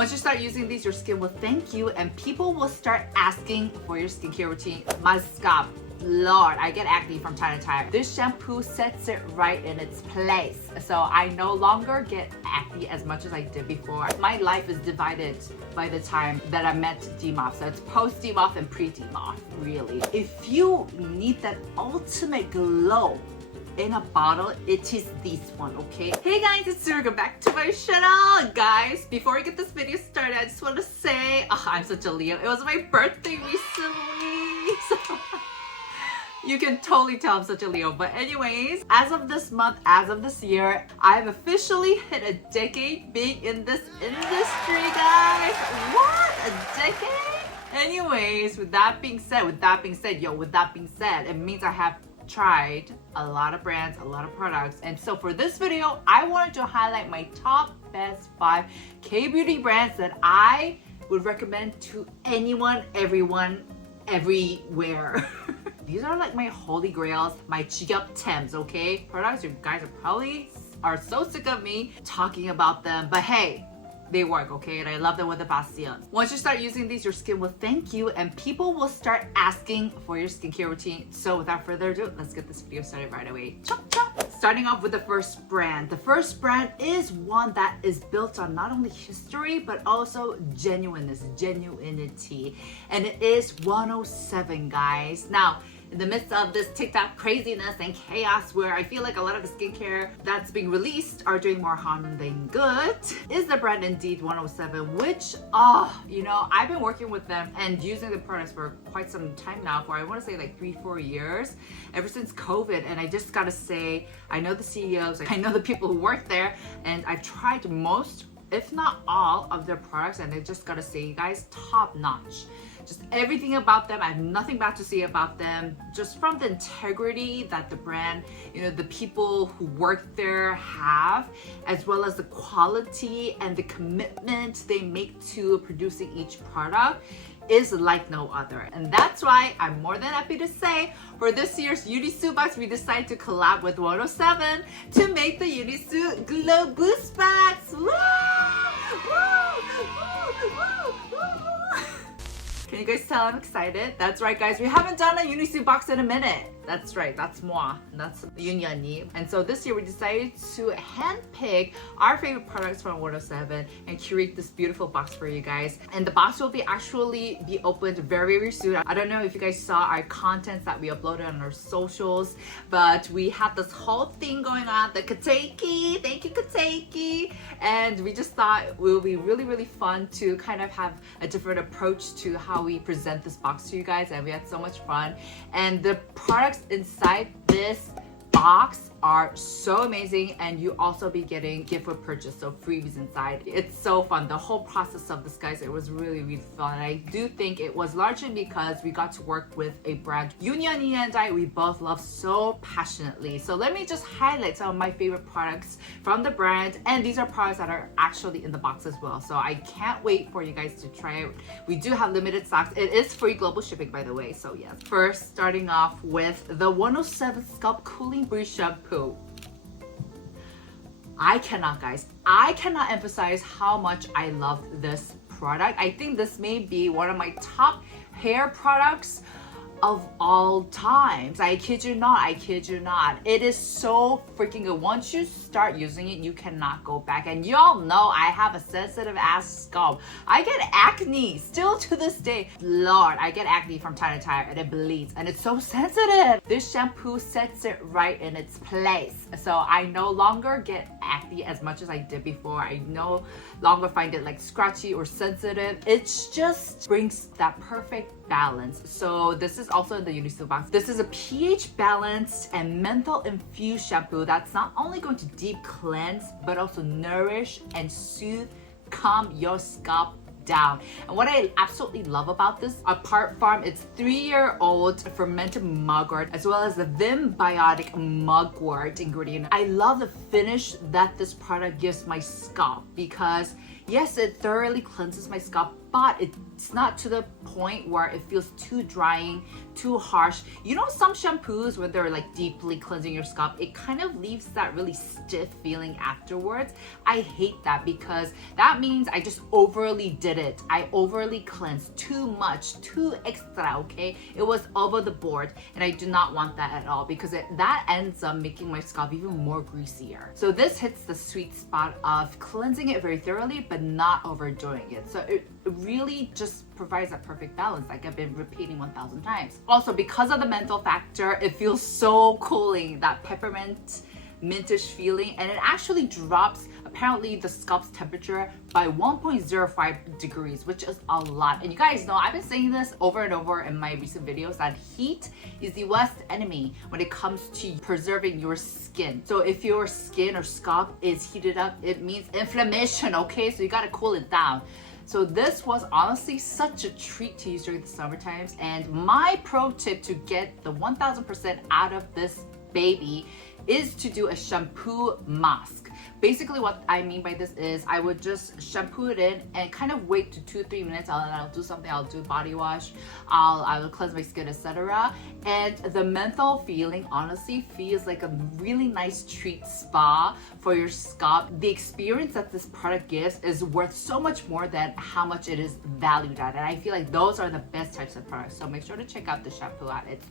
Once you start using these, your skin will thank you and people will start asking for your skincare routine. My scalp, Lord, I get acne from time to time. This shampoo sets it right in its place. So I no longer get acne as much as I did before. My life is divided by the time that I met Demoff. So it's post-Demoff and pre-Demoff, really. If you need that ultimate glow in a bottle, it is this one, okay? Hey guys, it's Ceuracle, back to my channel. Guys, before we get this video started, I just want to say, I'm such a Leo. It was my birthday recently. So you can totally tell I'm such a Leo. But anyways, as of this month, as of this year, I've officially hit a decade being in this industry, guys. What? A decade? Anyways, with that being said, it means I have tried a lot of brands, a lot of products. And so for this video, I wanted to highlight my top best 5 K-beauty brands that I would recommend to anyone, everyone, everywhere. These are like my holy grails, my genuinety, okay? Products you guys are so sick of me talking about them, but hey, they work, okay? And I love them with a passion. Once you start using these, your skin will thank you and people will start asking for your skincare routine. So without further ado, let's get this video started right away. Chop, chop. Starting off with the first brand. The first brand is one that is built on not only history, but also genuineness, genuinity. And it is 107, guys. Now, in the midst of this TikTok craziness and chaos where I feel like a lot of the skincare that's being released are doing more harm than good, is the brand indeed 107, which, you know, I've been working with them and using the products for quite some time now, for I want to say like 3-4 years, ever since COVID. And I just gotta say, I know the CEOs, I know the people who work there, and I've tried most, if not all, of their products, and I just gotta say, you guys, top notch. Just everything about them, I have nothing bad to say about them. Just from the integrity that the brand, you know, the people who work there have, as well as the quality and the commitment they make to producing each product, is like no other. And that's why I'm more than happy to say, for this year's EuniSoo box, we decided to collab with 107 to make the EuniSoo Glow Boost Box. Woo! Woo! Woo! Woo! Woo! Can you guys tell I'm excited? That's right, guys. We haven't done a EuniSoo box in a minute. That's right. That's moi. That's Yunyani. And so this year we decided to handpick our favorite products from 107 and curate this beautiful box for you guys. And the box will actually be opened very, very soon. I don't know if you guys saw our contents that we uploaded on our socials, but we had this whole thing going on, the Kateikeyyy. Thank you, Kateikeyyy. And we just thought it will be really, really fun to kind of have a different approach to how we present this box to you guys, and we had so much fun. And the products inside this box are so amazing, and you also be getting gift with purchase, so freebies inside. It's so fun. The whole process of this, guys, it was really, really fun. And I do think it was largely because we got to work with a brand Yunyani and I we both love so passionately. So let me just highlight some of my favorite products from the brand, and these are products that are actually in the box as well, so I can't wait for you guys to try it. We do have limited stocks. It is free global shipping, by the way, so yes. First, starting off with the 107 Scalp Cooling Breeze Shampoo. I cannot emphasize how much I loved this product. I think this may be one of my top hair products of all times. I kid you not, I kid you not. It is so freaking good. Once you start using it, you cannot go back. And y'all know I have a sensitive ass scalp. I get acne still to this day. Lord, I get acne from time to time and it bleeds and it's so sensitive. This shampoo sets it right in its place. So I no longer get acne as much as I did before. I no longer find it like scratchy or sensitive. It just brings that perfect balance. So this is also in the EuniSoo box. This is a pH balanced and menthol infused shampoo that's not only going to deep cleanse, but also nourish and soothe, calm your scalp down. And what I absolutely love about this, apart from its 3-year-old fermented mugwort, as well as the Vimbiotic mugwort ingredient, I love the finish that this product gives my scalp, because Yes, it thoroughly cleanses my scalp, but it's not to the point where it feels too drying, too harsh. You know, some shampoos, when they're like deeply cleansing your scalp, it kind of leaves that really stiff feeling afterwards. I hate that because that means I just overly did it. I overly cleansed too much, too extra, okay? It was over the board, and I do not want that at all because that ends up making my scalp even more greasier. So this hits the sweet spot of cleansing it very thoroughly, but not overdoing it. So it really just provides that perfect balance, like I've been repeating 1,000 times. Also, because of the menthol factor, it feels so cooling, that peppermint mintish feeling, and it actually drops apparently the scalp's temperature by 1.05 degrees, which is a lot. And you guys know I've been saying this over and over in my recent videos that heat is the worst enemy when it comes to preserving your skin. So if your skin or scalp is heated up, it means inflammation, okay? So you gotta cool it down. So this was honestly such a treat to use during the summer times. And my pro tip to get the 1000% out of this baby is to do a shampoo mask. Basically what I mean by this is I would just shampoo it in and kind of wait to 2-3 minutes. I'll do something, I'll do body wash, I will cleanse my skin, etc. And the menthol feeling honestly feels like a really nice treat spa for your scalp. The experience that this product gives is worth so much more than how much it is valued at. And I feel like those are the best types of products. So make sure to check out the shampoo at it.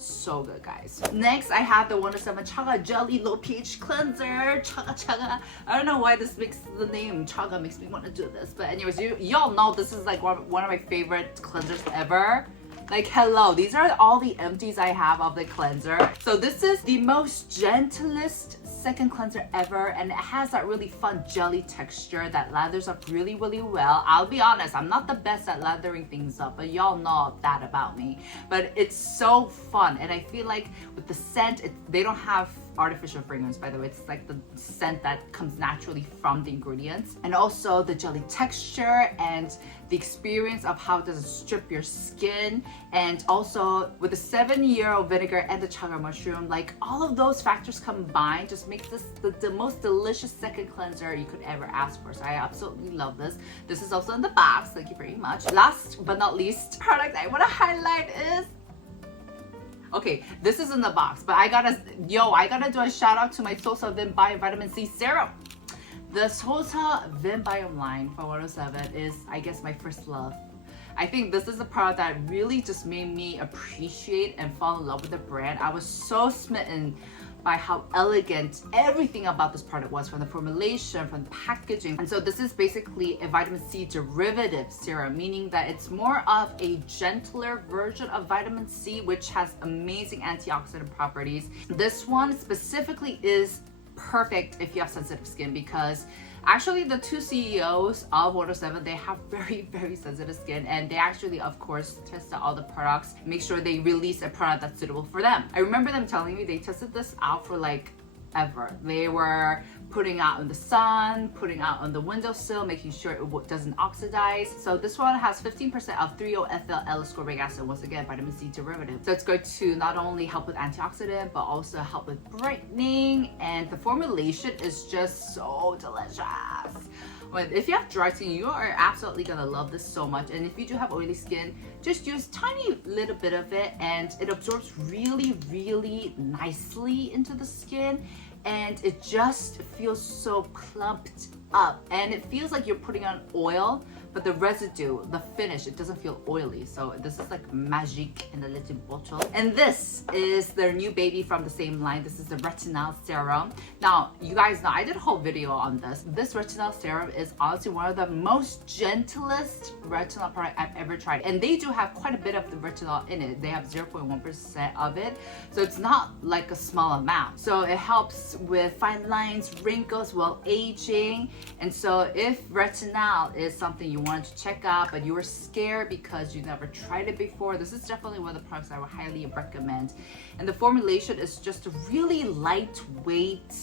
So good, guys. Next, I have the 107 Chaga Jelly Low pH Cleanser. Chaga. I don't know why this makes the name Chaga makes me want to do this. But anyways, y'all know this is like one of my favorite cleansers ever. Like, hello, these are all the empties I have of the cleanser. So this is the most gentlest second cleanser ever, and it has that really fun jelly texture that lathers up really, really well. I'll be honest, I'm not the best at lathering things up, but y'all know that about me. But it's so fun, and I feel like with the scent, they don't have artificial fragrance, by the way. It's like the scent that comes naturally from the ingredients, and also the jelly texture and the experience of how it doesn't strip your skin, and also with the 7-year-old vinegar and the chaga mushroom, like all of those factors combined just makes this the most delicious second cleanser you could ever ask for. So I absolutely love this. This is also in the box. Thank you very much. Last but not least product I want to highlight is, okay, this is in the box, but I gotta do a shout out to my Sosa Vim Biome Vitamin C Serum. The Sosa Vim Biome line for 107 is, I guess, my first love. I think this is a product that really just made me appreciate and fall in love with the brand. I was so smitten by how elegant everything about this product was, from the formulation, from the packaging. And so this is basically a vitamin C derivative serum, meaning that it's more of a gentler version of vitamin C, which has amazing antioxidant properties. This one specifically is perfect if you have sensitive skin, because actually the two CEOs of 107, they have very, very sensitive skin, and they actually, of course, tested all the products, make sure they release a product that's suitable for them. I remember them telling me they tested this out for like ever. They were putting out in the sun, putting out on the windowsill, making sure it doesn't oxidize. So this one has 15% of 3-O-ethyl L-ascorbic acid, once again, vitamin C derivative. So it's going to not only help with antioxidant, but also help with brightening, and the formulation is just so delicious. But if you have dry skin, you are absolutely gonna love this so much. And if you do have oily skin, just use tiny little bit of it, and it absorbs really, really nicely into the skin, and it just feels so clumped up, and it feels like you're putting on oil, but the residue, the finish, it doesn't feel oily. So this is like magique in a little bottle. And this is their new baby from the same line. This is the retinol serum. Now, you guys know I did a whole video on this. This retinol serum is honestly one of the most gentlest retinol product I've ever tried, and they do have quite a bit of the retinol in it. They have 0.1% of it, so it's not like a small amount. So it helps with fine lines, wrinkles while aging. And so if retinol is something you wanted to check out, but you were scared because you never tried it before, this is definitely one of the products I would highly recommend. And the formulation is just a really lightweight,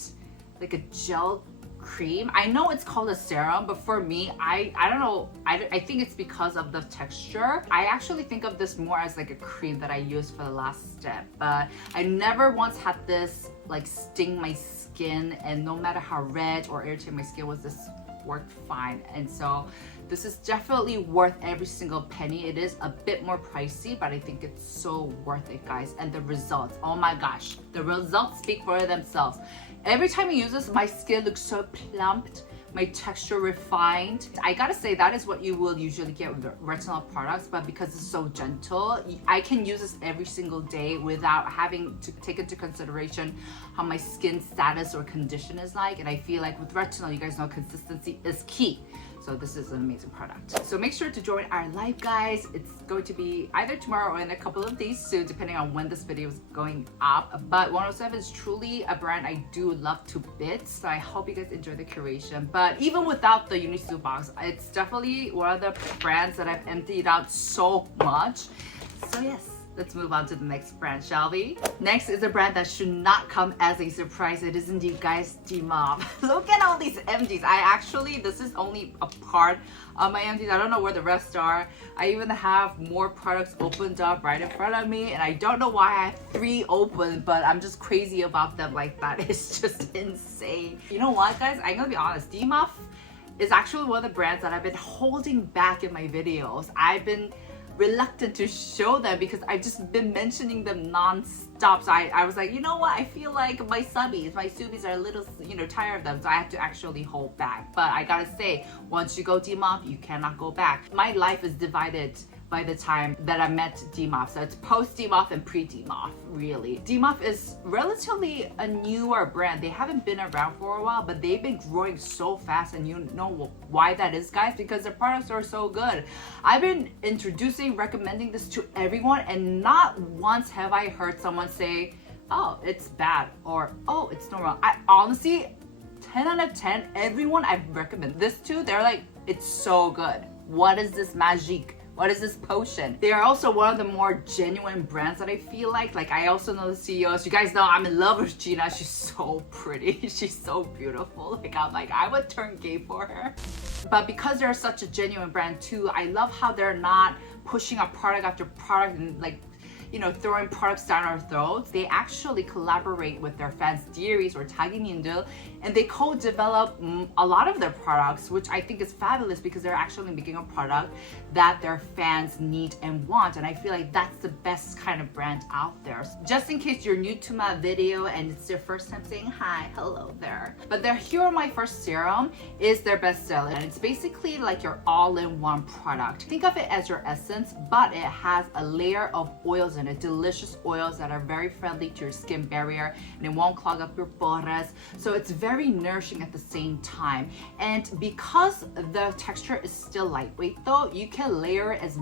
like a gel cream. I know it's called a serum, but for me, I don't know, I think it's because of the texture. I actually think of this more as like a cream that I use for the last step, but I never once had this like sting my skin, and no matter how red or irritated my skin was, this worked fine. And so this is definitely worth every single penny. It is a bit more pricey, but I think it's so worth it, guys. And the results, oh my gosh, the results speak for themselves. Every time I use this, my skin looks so plumped, my texture refined. I gotta say, that is what you will usually get with retinol products, but because it's so gentle, I can use this every single day without having to take into consideration how my skin status or condition is like. And I feel like with retinol, you guys know consistency is key. So this is an amazing product. So make sure to join our live, guys. It's going to be either tomorrow or in a couple of days soon, depending on when this video is going up. But 107 is truly a brand I do love to bits. So I hope you guys enjoy the curation. But even without the EuniSoo box, it's definitely one of the brands that I've emptied out so much. So yes. Let's move on to the next brand, shall we? Next is a brand that should not come as a surprise. It is indeed, guys, Demoff. Look at all these empties. This is only a part of my empties. I don't know where the rest are. I even have more products opened up right in front of me, and I don't know why I have 3 open, but I'm just crazy about them like that. It's just insane. You know what, guys? I'm gonna be honest. Demoff is actually one of the brands that I've been holding back in my videos. I've been reluctant to show them because I've just been mentioning them non-stop. So I was like, you know what, I feel like my subbies are a little, tired of them, so I have to actually hold back. But I gotta say, once you go Demoff, you cannot go back. My life is divided by the time that I met Demoff. So it's post Demoff and pre Demoff, really. Demoff is relatively a newer brand. They haven't been around for a while, but they've been growing so fast, and you know why that is, guys, because their products are so good. I've been recommending this to everyone, and not once have I heard someone say, oh, it's bad, or oh, it's normal. I honestly, 10 out of 10, everyone I've recommended this to, they're like, it's so good. What is this magique? What is this potion? They are also one of the more genuine brands that I feel like. Like, I also know the CEOs. You guys know I'm in love with Gina. She's so pretty. She's so beautiful. I would turn gay for her. But because they're such a genuine brand too, I love how they're not pushing a product after product and throwing products down our throats. They actually collaborate with their fans, dearies or tagimin들, and they co-develop a lot of their products, which I think is fabulous because they're actually making a product that their fans need and want. And I feel like that's the best kind of brand out there. Just in case you're new to my video and it's your first time saying hi, hello there. But their Hero My First Serum is their best seller, and it's basically like your all-in-one product. Think of it as your essence, but it has a layer of oils in it, delicious oils that are very friendly to your skin barrier, and it won't clog up your pores. So it's very nourishing at the same time. And because the texture is still lightweight though, you can layer it as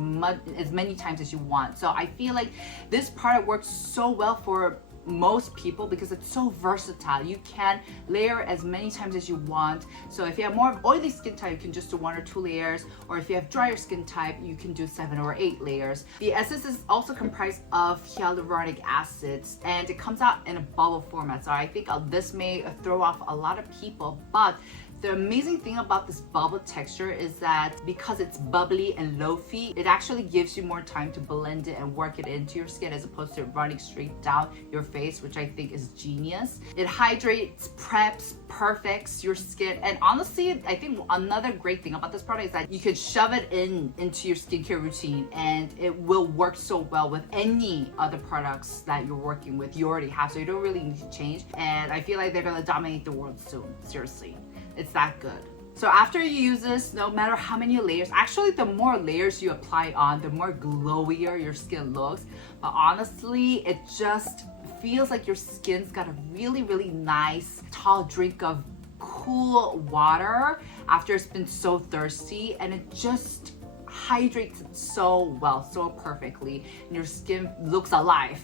many times as you want. So I feel like this product works so well for most people because it's so versatile. You can layer as many times as you want. So if you have more of oily skin type, you can just do 1 or 2 layers, or if you have drier skin type, you can do 7 or 8 layers. The essence is also comprised of hyaluronic acids, and it comes out in a bubble format. So I think this may throw off a lot of people, but the amazing thing about this bubble texture is that because it's bubbly and low-fi, it actually gives you more time to blend it and work it into your skin as opposed to running straight down your face, which I think is genius. It hydrates, preps, perfects your skin. And honestly, I think another great thing about this product is that you can shove it into your skincare routine and it will work so well with any other products that you're working with. You already have, so you don't really need to change. And I feel like they're gonna dominate the world soon, seriously. It's that good. So after you use this, no matter how many layers, actually the more layers you apply on, the more glowier your skin looks. But honestly, it just feels like your skin's got a really, really nice tall drink of cool water after it's been so thirsty, and it just hydrates it so well, so perfectly, and your skin looks alive.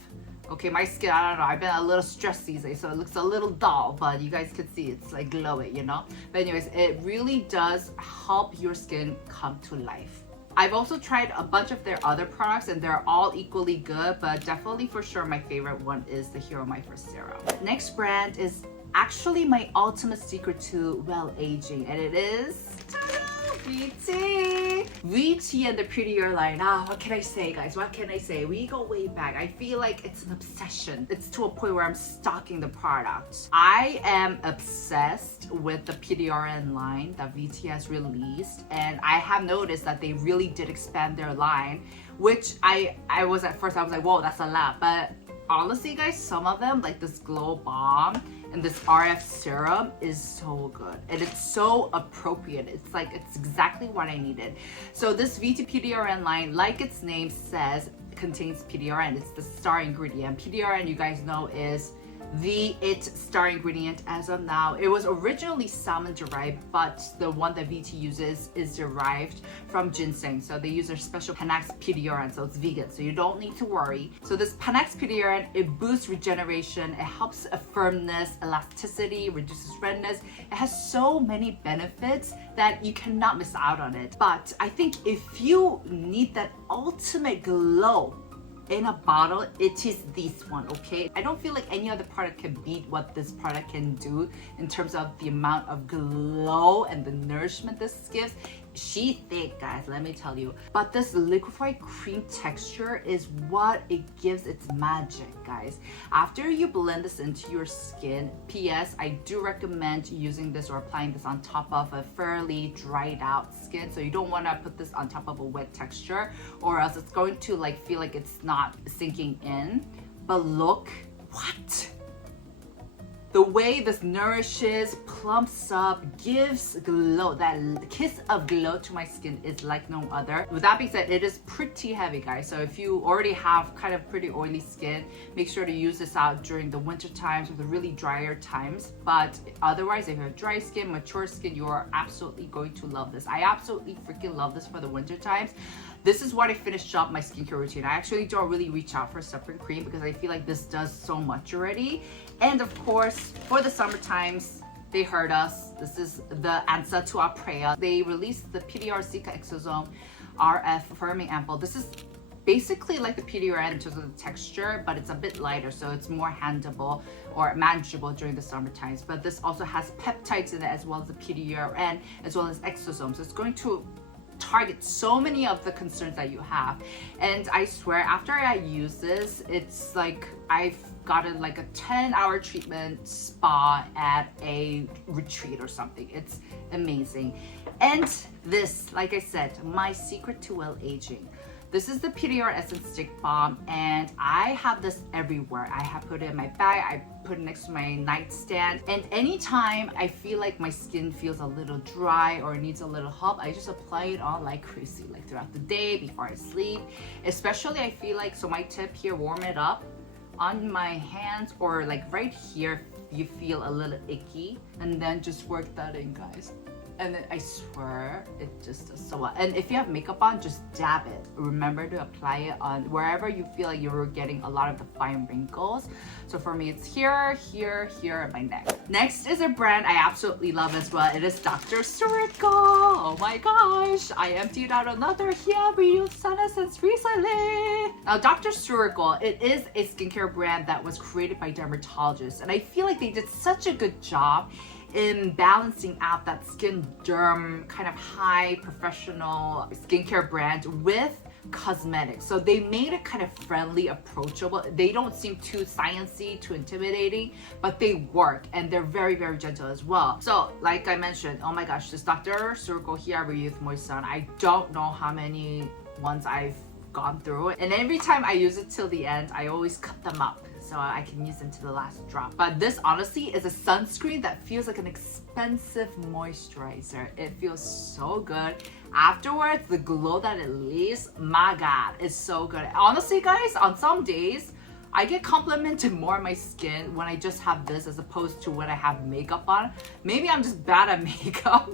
Okay, my skin, I don't know, I've been a little stressed these days, so it looks a little dull, but you guys can see it's like glowing, But anyways, it really does help your skin come to life. I've also tried a bunch of their other products and they're all equally good, but definitely for sure my favorite one is the Hero My First Serum. Next brand is actually my ultimate secret to well aging, and it is VT! VT and the PDRN line. What can I say, guys? What can I say? We go way back. I feel like it's an obsession. It's to a point where I'm stalking the product. I am obsessed with the PDRN line that VT has released, and I have noticed that they really did expand their line, which I was at first, I was like, whoa, that's a lot. But honestly, guys, some of them, like this Glow Balm and this RF Serum, is so good. And it's so appropriate. It's like, it's exactly what I needed. So this VT PDRN line, like its name says, contains PDRN. It's the star ingredient. PDRN, you guys know, is the star ingredient as of now. It was originally salmon derived, but the one that VT uses is derived from ginseng. So they use their special Panax PDRN, so it's vegan, so you don't need to worry. So this Panax PDRN, it boosts regeneration, it helps a firmness, elasticity, reduces redness. It has so many benefits that you cannot miss out on it. But I think if you need that ultimate glow in a bottle, it is this one, okay? I don't feel like any other product can beat what this product can do in terms of the amount of glow and the nourishment this gives. She's thick, guys, let me tell you. But this liquefied cream texture is what it gives its magic, guys. After you blend this into your skin, PS, I do recommend using this or applying this on top of a fairly dried out skin. So you don't want to put this on top of a wet texture, or else it's going to like feel like it's not sinking in. But look, what? The way this nourishes, plumps up, gives glow. That kiss of glow to my skin is like no other. With that being said, it is pretty heavy, guys. So if you already have kind of pretty oily skin, make sure to use this out during the winter times or the really drier times. But otherwise, if you have dry skin, mature skin, you are absolutely going to love this. I absolutely freaking love this for the winter times. This is what I finished up my skincare routine. I actually don't really reach out for a separate cream because I feel like this does so much already. And of course, for the summer times, they heard us. This is the answer to our prayer. They released the PDR Cica Exosome RF Firming Ampoule. This is basically like the PDRN in terms of the texture, but it's a bit lighter, so it's more handleable or manageable during the summer times. But this also has peptides in it, as well as the PDRN, as well as exosomes. So it's going to target so many of the concerns that you have. And I swear, after I use this, it's like I've gotten like a 10-hour treatment spa at a retreat or something. It's amazing. And this, like I said, my secret to well aging. This is the PDR Essence Stick Balm, and I have this everywhere. I have put it in my bag, I put it next to my nightstand, and anytime I feel like my skin feels a little dry or needs a little help, I just apply it on like crazy, like throughout the day, before I sleep. Especially I feel like, so my tip here, warm it up on my hands, or like right here, you feel a little icky, and then just work that in, guys. And then I swear, it just does so well. And if you have makeup on, just dab it. Remember to apply it on wherever you feel like you're getting a lot of the fine wrinkles. So for me, it's here, here, here, and my neck. Next is a brand I absolutely love as well. It is Dr. Ceuracle. Oh my gosh, I emptied out another here reused sun essence recently. Now, Dr. Ceuracle, it is a skincare brand that was created by dermatologists. And I feel like they did such a good job in balancing out that skin derm kind of high professional skincare brand with cosmetics. So they made it kind of friendly, approachable. They don't seem too sciencey, too intimidating, but they work, and they're very, very gentle as well. So like I mentioned, oh my gosh, this Dr. Ceuracle Hyabra Youth Moist Sun, I don't know how many ones I've gone through, and every time I use it till the end, I always cut them up so I can use them to the last drop. But this honestly is a sunscreen that feels like an expensive moisturizer. It feels so good. Afterwards, the glow that it leaves, my God, is so good. Honestly, guys, on some days, I get complimented more on my skin when I just have this as opposed to when I have makeup on. Maybe I'm just bad at makeup.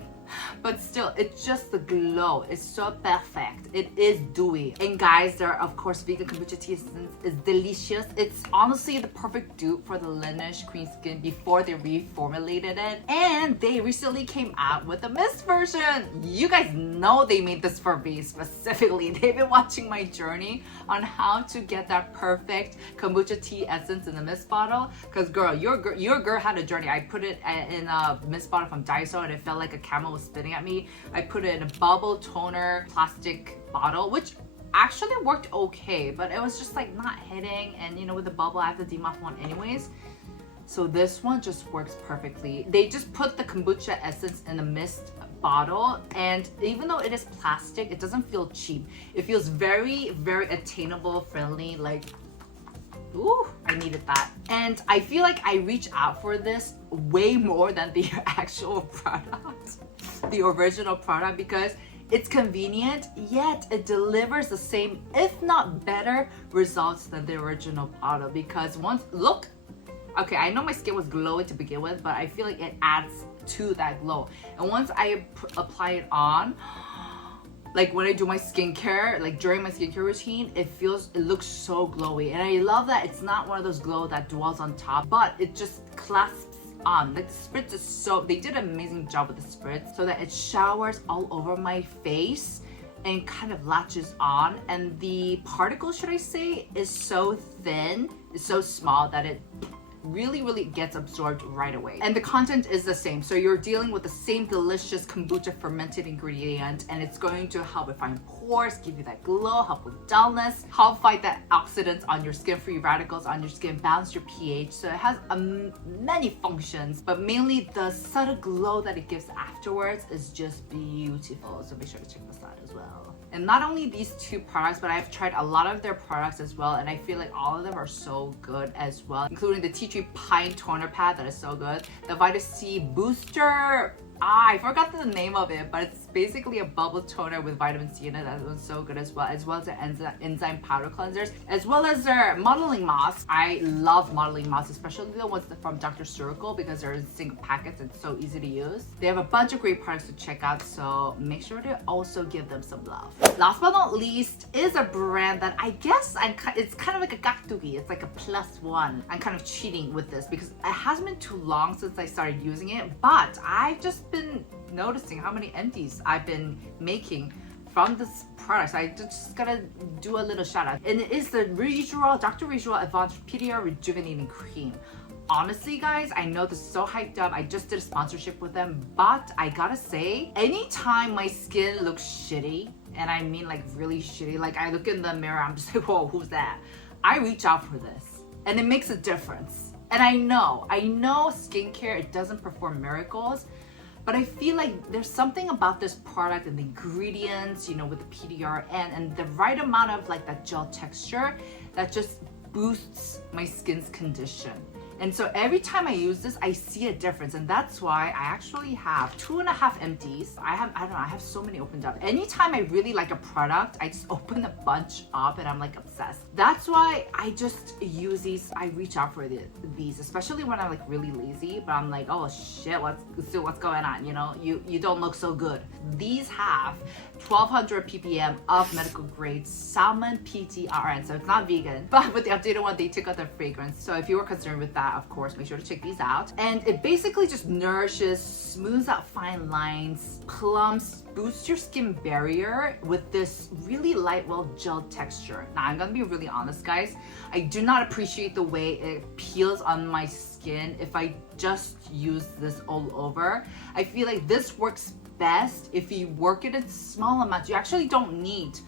But still, it's just the glow. It's so perfect. It is dewy. And guys, their, of course, vegan kombucha tea essence is delicious. It's honestly the perfect dupe for the Laneige cream skin before they reformulated it. And they recently came out with a mist version. You guys know they made this for me specifically. They've been watching my journey on how to get that perfect kombucha tea essence in a mist bottle. Because girl, your girl had a journey. I put it in a mist bottle from Daiso, and it felt like a camel was spitting at me, I put it in a bubble toner plastic bottle, which actually worked okay, but it was just like not hitting, and you know, with the bubble I have the Demoff one anyways. So this one just works perfectly. They just put the kombucha essence in a mist bottle, and even though it is plastic, it doesn't feel cheap. It feels very, very attainable, friendly, like, ooh, I needed that. And I feel like I reach out for this way more than the actual product, the original product, because it's convenient, yet it delivers the same, if not better, results than the original bottle. Because once, look, okay, I know my skin was glowy to begin with, but I feel like it adds to that glow. And once I apply it on, like when I do my skincare, like during my skincare routine, it looks so glowy. And I love that it's not one of those glow that dwells on top, but it just clasps on. Like the spritz is so, they did an amazing job with the spritz so that it showers all over my face and kind of latches on. And the particle, should I say, is so thin, it's so small that it really gets absorbed right away. And the content is the same, so you're dealing with the same delicious kombucha fermented ingredient, and it's going to help refine pores, give you that glow, help with dullness, help fight that oxidants on your skin, free radicals on your skin, balance your pH. So it has many functions, but mainly the subtle glow that it gives afterwards is just beautiful. So make sure to check this out as well. And not only these two products, but I've tried a lot of their products as well, and I feel like all of them are so good as well, including the Tea Tree Pine Toner Pad, that is so good. The Vitamin C Booster, I forgot the name of it, but it's basically a bubble toner with vitamin C in it. That one's so good as well as their enzyme powder cleansers, as well as their modeling masks. I love modeling masks, especially the ones from Dr. Ceuracle, because they're in single packets and so easy to use. They have a bunch of great products to check out, so make sure to also give them some love. Last but not least is a brand that I guess it's kind of like a gakdugi. It's like a +1. I'm kind of cheating with this because it hasn't been too long since I started using it, but I've just been noticing how many empties I've been making from this product. So I just gotta do a little shout out, and it is the Dr. Rejual Advanced PDR Rejuvenating Cream. Honestly guys, I know this is so hyped up. I just did a sponsorship with them, but I gotta say, anytime my skin looks shitty, and I mean like really shitty, like I look in the mirror, I'm just like, whoa, who's that? I reach out for this, and it makes a difference. And I know skincare, it doesn't perform miracles, but I feel like there's something about this product and the ingredients, you know, with the PDRN and the right amount of like that gel texture that just boosts my skin's condition. And so every time I use this, I see a difference, and that's why I actually have 2.5 empties. I have so many opened up. Anytime I really like a product, I just open a bunch up and I'm like obsessed. That's why I just use these. I reach out for these, especially when I'm like really lazy, but I'm like, oh shit, what's going on? You know, you don't look so good. These have 1200 ppm of medical grade salmon PDRN, so it's not vegan, but with the updated one, they took out the fragrance. So if you were concerned with that, of course, make sure to check these out. And it basically just nourishes, smooths out fine lines, plumps, boosts your skin barrier with this really light, well gel texture. Now, I'm gonna be really honest, guys. I do not appreciate the way it peels on my skin if I just use this all over. I feel like this works best if you work it in small amounts. You actually don't need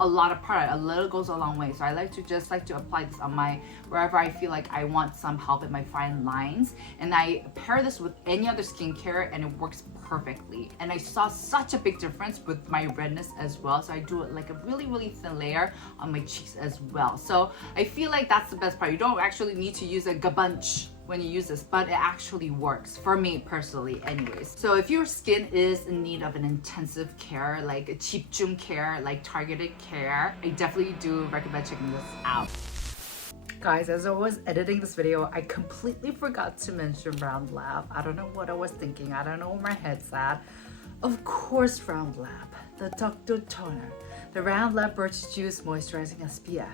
a lot of product. A little goes a long way. So I like to apply this on my, wherever I feel like I want some help in my fine lines. And I pair this with any other skincare and it works perfectly. And I saw such a big difference with my redness as well. So I do it like a really thin layer on my cheeks as well. So I feel like that's the best part. You don't actually need to use a bunch when you use this, but it actually works for me personally anyways. So if your skin is in need of an intensive care, like a 집중 care, like targeted care, I definitely do recommend checking this out. Guys, as I was editing this video, I completely forgot to mention Round Lab. I don't know what I was thinking. I don't know where my head's at. Of course, Round Lab, the Dr. Toner, the Round Lab Birch Juice Moisturizing SPF.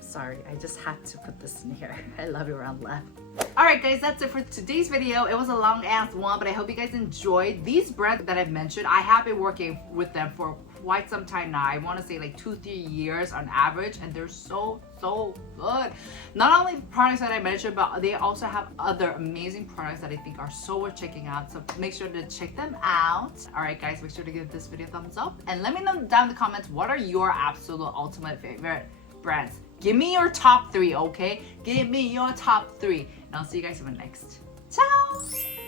Sorry, I just had to put this in here. I love you, Round Lab. Alright guys, that's it for today's video. It was a long ass one, but I hope you guys enjoyed. These brands that I've mentioned, I have been working with them for quite some time now. I want to say like 2-3 years on average, and they're so good. Not only products that I mentioned, but they also have other amazing products that I think are so worth checking out. So make sure to check them out. Alright guys, make sure to give this video a thumbs up and let me know down in the comments what are your absolute ultimate favorite brands. Give me your top 3, okay? Give me your top 3. And I'll see you guys in the next. Ciao!